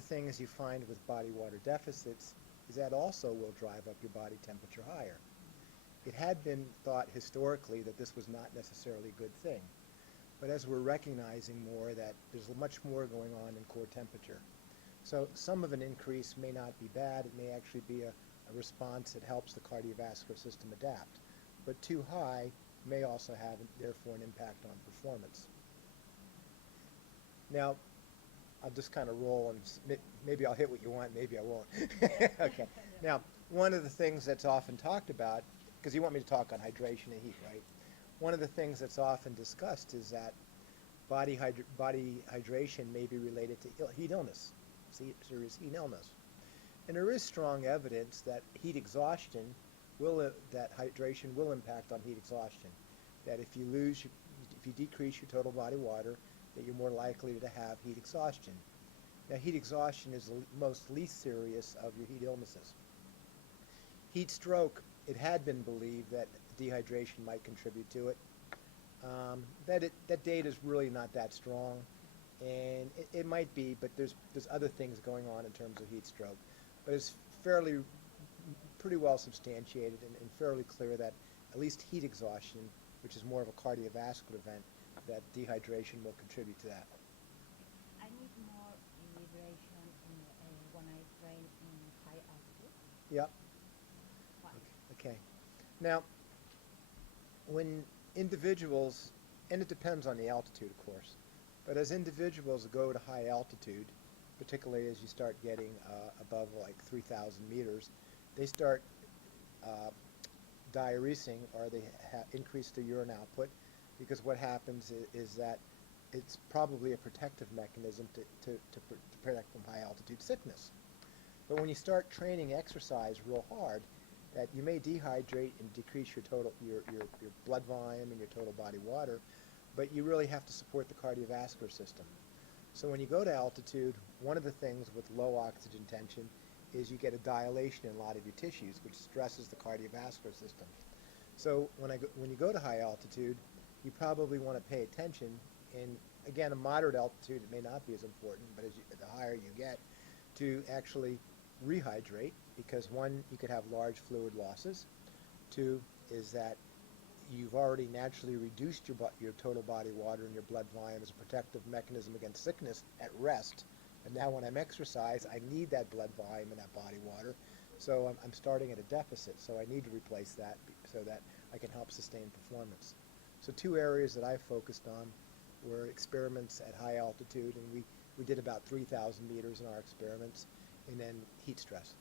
the things you find with body water deficits is that also will drive up your body temperature higher. It had been thought historically that this was not necessarily a good thing, but as we're recognizing more that there's much more going on in core temperature. So some of an increase may not be bad. It may actually be a response that helps the cardiovascular system adapt. But too high may also have, therefore, an impact on performance. Now, I'll just kind of roll and maybe I'll hit what you want, maybe I won't. Okay. Now, one of the things that's often talked about, because you want me to talk on hydration and heat, right? One of the things that's often discussed is that body hydration may be related to heat illness, serious heat illness. And there is strong evidence that heat exhaustion that hydration will impact on heat exhaustion. That if you decrease your total body water, that you're more likely to have heat exhaustion. Now, heat exhaustion is the most least serious of your heat illnesses. Heat stroke, it had been believed that dehydration might contribute to it. That data is really not that strong, and it might be, but there's other things going on in terms of heat stroke. But it's pretty well substantiated and fairly clear that at least heat exhaustion, which is more of a cardiovascular event, that dehydration will contribute to that. I need more hydration when I train in high altitude. Yep. Why? Okay. Now, when individuals, and it depends on the altitude, of course, but as individuals go to high altitude, particularly as you start getting above like 3,000 meters, they start diuresing, or they increase their urine output, because what happens is that it's probably a protective mechanism to protect from high altitude sickness. But when you start training exercise real hard, that you may dehydrate and decrease your blood volume and your total body water, but you really have to support the cardiovascular system. So when you go to altitude, one of the things with low oxygen tension is you get a dilation in a lot of your tissues, which stresses the cardiovascular system. So when you go to high altitude, you probably want to pay attention. And again, a moderate altitude, it may not be as important, but the higher you get, to actually rehydrate, because one, you could have large fluid losses. Two is that you've already naturally reduced your total body water and your blood volume as a protective mechanism against sickness at rest. And now when I'm exercise, I need that blood volume and that body water. So I'm starting at a deficit, so I need to replace that so that I can help sustain performance. So two areas that I focused on were experiments at high altitude, and we did about 3,000 meters in our experiments, and then heat stress.